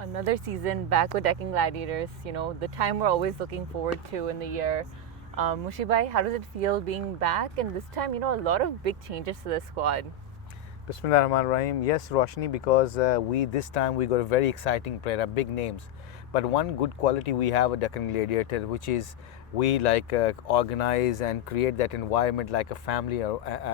Another season back with Deccan Gladiators, the time we're always looking forward to in the year. Mushi bhai, how does it feel being back? And this time, a lot of big changes to the squad. Bismillah Rahman Rahim. Yes, Roshni, because we this time we got a very exciting player, big names. But one good quality we have at Deccan Gladiator, which is we organize and create that environment like a family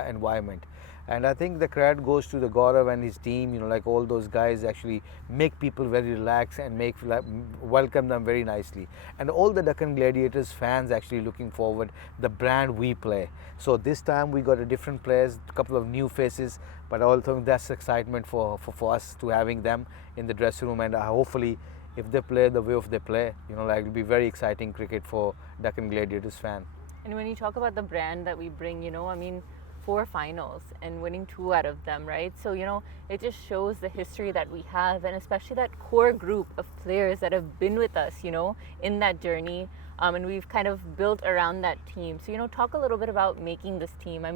environment. And I think the credit goes to the Gaurav and his team. Like all those guys actually make people very relaxed and welcome them very nicely. And all the Deccan Gladiators fans actually looking forward the brand we play. So this time we got a different players, a couple of new faces, but I also think that's excitement for us to having them in the dressing room. And hopefully, if they play the way of they play, it'll be very exciting cricket for Deccan Gladiators fan. And when you talk about the brand that we bring, 4 finals and winning 2 out of them, right? So, it just shows the history that we have, and especially that core group of players that have been with us, in that journey. And we've kind of built around that team. So, talk a little bit about making this team.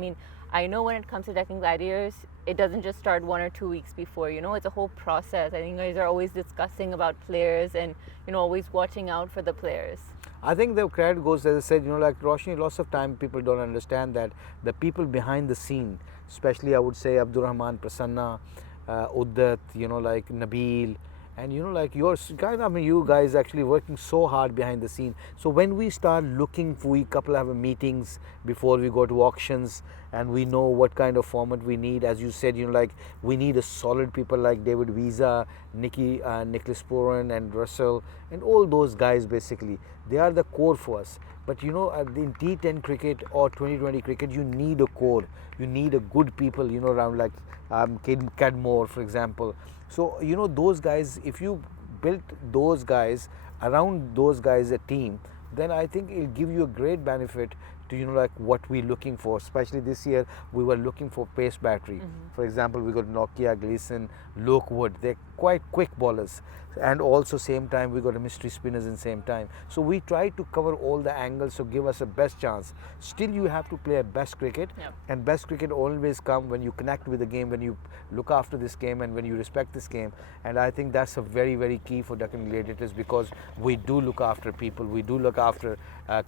I know when it comes to Deccan Gladiators, it doesn't just start 1 or 2 weeks before, it's a whole process. I think you guys are always discussing about players and, always watching out for the players. I think the credit goes, as I said, like Roshni, lots of time people don't understand that the people behind the scene, especially I would say Abdul Rahman, Prasanna, Uddat, like Nabil, and like yours guys, you guys actually working so hard behind the scene. So when we start looking, we couple have meetings before we go to auctions, and we know what kind of format we need. As you said, like we need a solid people like David Visa, Nicholas Puran and Russell and all those guys. Basically they are the core for us. But in T10 cricket or 2020 cricket, you need a core, you need a good people around, like Cadmore for example. So those guys, if you built those guys around those guys a team, then I think it'll give you a great benefit to like what we're looking for. Especially this year we were looking for pace battery. For example, we got Nokia, Gleason, Lockwood. They're quite quick bowlers, and also same time we got a mystery spinners in same time. So we try to cover all the angles to give us a best chance. Still you have to play a best cricket. Yep. And best cricket always come when you connect with the game, when you look after this game and when you respect this game. And I think that's a very, very key for Deccan Gladiators, because we do look after people, we do look after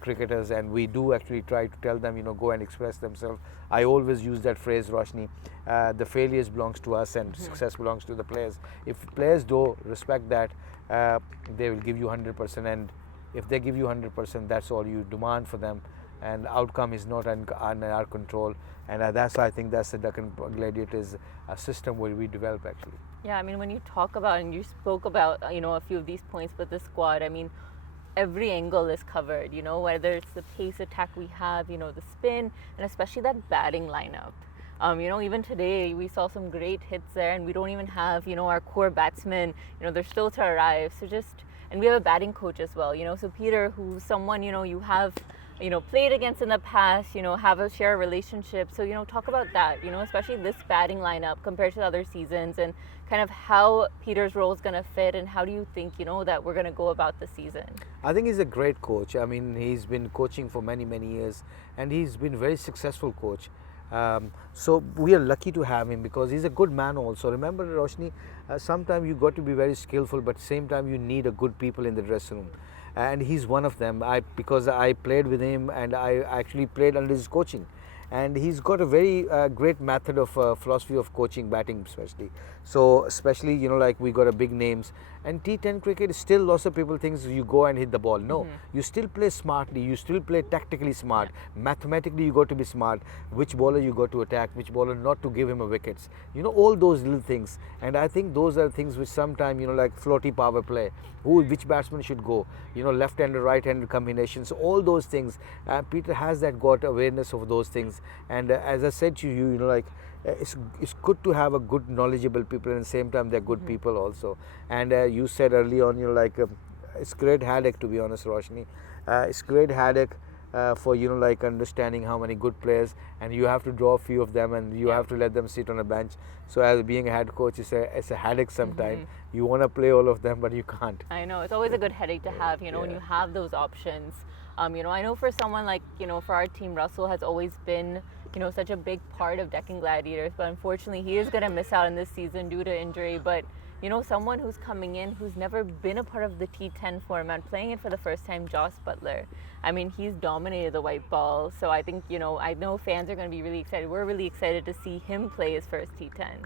cricketers, and we do actually try to tell them, go and express themselves. I always use that phrase, Roshni, the failures belongs to us and success belongs to the players. If players do respect that, they will give you 100%, and if they give you 100%, that's all you demand for them, and the outcome is not under our control. And I think that's the Deccan Gladiators system where we develop actually. Yeah, when you talk about, and you spoke about, a few of these points with the squad, every angle is covered, whether it's the pace attack we have, the spin, and especially that batting lineup. Even today we saw some great hits there, and we don't even have, our core batsmen, they're still to arrive. And we have a batting coach as well, so Peter, who's someone, you have, played against in the past, have a shared relationship. So, talk about that, especially this batting lineup compared to the other seasons, and kind of how Peter's role is going to fit, and how do you think, that we're going to go about the season? I think he's a great coach. He's been coaching for many, many years, and he's been a very successful coach. So we are lucky to have him, because he's a good man also. Remember, Roshni, sometimes you got to be very skillful, but same time you need a good people in the dressing room, and he's one of them. Because I played with him, and I actually played under his coaching, and he's got a very great method of philosophy of coaching batting especially. So especially like we got a big names. And T10 cricket, still lots of people think you go and hit the ball. No, you still play smartly, you still play tactically smart. Mathematically you got to be smart, which bowler you got to attack, which bowler not to give him a wickets, all those little things. And I think those are things which sometimes like floaty power play, which batsman should go, left-handed, right-handed combinations, all those things. Peter has got awareness of those things. And as I said to you, it's good to have a good knowledgeable people, and at the same time they're good people also. And you said early on, it's great headache, to be honest, Roshni. It's great headache for like understanding how many good players, and you have to draw a few of them, and you have to let them sit on a bench. So as being a head coach, it's a headache sometimes. You want to play all of them, but you can't. I know, it's always a good headache to have, when you have those options. I know for someone like, for our team, Russell has always been, such a big part of Deccan Gladiators, but unfortunately he is going to miss out in this season due to injury. But you know, someone who's coming in who's never been a part of the T10 format, playing it for the first time, Joss Butler. I mean, he's dominated the white ball. So I think, you know, I know fans are going to be really excited. We're really excited to see him play his first T10.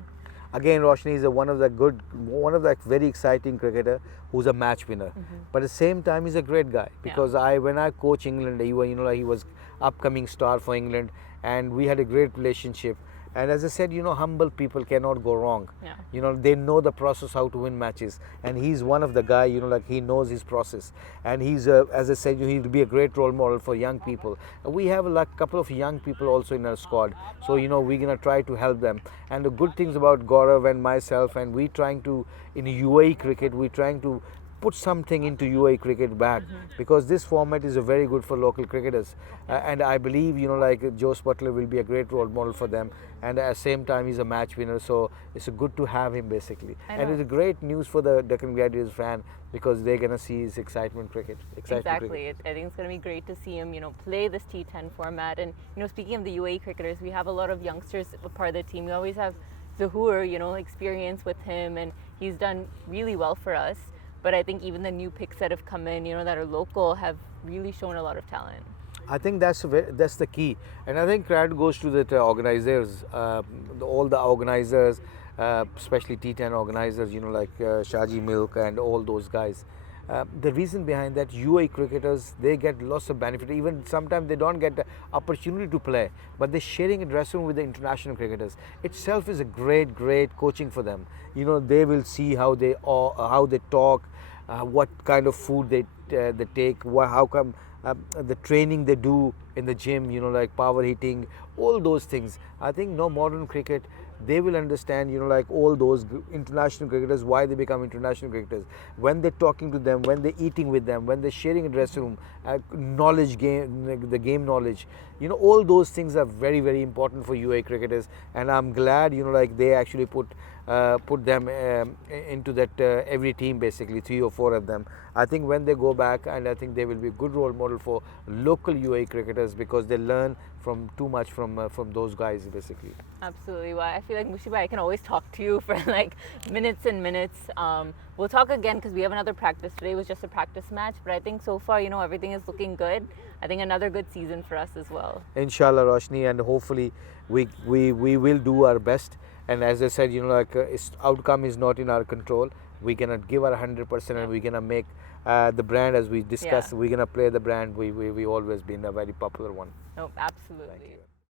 Again, Roshni is one of the very exciting cricketer who's a match winner. But at the same time, he's a great guy because when I coach England, he was upcoming star for England, and we had a great relationship. And as I said, you know, humble people cannot go wrong. Yeah. You know, they know the process how to win matches, and he's one of the guy. You know, like he knows his process, and he's as I said, he'll be a great role model for young people. We have a couple of young people also in our squad, so you know we're gonna try to help them. And the good things about Gaurav and myself, and we trying to in UAE cricket, we trying to put something into UAE cricket back because this format is very good for local cricketers, and I believe you know like Joss Butler will be a great role model for them, and at the same time he's a match winner, so it's good to have him basically, and it's a great news for the Deccan Gladiators fan because they're gonna see his excitement cricket. Exactly. I think it's going to be great to see him, you know, play this T10 format. And you know, speaking of the UAE cricketers, we have a lot of youngsters a part of the team. We always have Zahoor, you know, experience with him, and he's done really well for us. But I think even the new picks that have come in, you know, that are local have really shown a lot of talent. I think that's the key, and I think credit goes to the organizers, all the organizers, especially T10 organizers. You know, like Shaji Milk and all those guys. The reason behind that, UAE cricketers, they get lots of benefit. Even sometimes they don't get the opportunity to play, but they're sharing a dressing room with the international cricketers. Itself is a great coaching for them. You know, they will see how they talk, what kind of food they take, how come the training they do in the gym, you know, like power hitting, all those things. I think modern cricket, they will understand, you know, like all those international cricketers, why they become international cricketers. When they're talking to them, when they're eating with them, when they're sharing a dressing room, the game knowledge, you know, all those things are very important for UAE cricketers. And I'm glad, you know, like they actually put them into that every team, basically 3 or 4 of them. I think when they go back, and I think they will be a good role model for local UAE cricketers because they learn too much from those guys basically. Absolutely. Well, I feel like Mushi bhai, I can always talk to you for like minutes and minutes. We'll talk again because we have another practice. Today was just a practice match, but I think so far, you know, everything is looking good. I think another good season for us as well. Inshallah, Roshni, and hopefully we will do our best. And as I said, you know, like outcome is not in our control. We're gonna give our 100%, and we're gonna make the brand, as we discussed. We're gonna play the brand. We always been a very popular one. No, absolutely.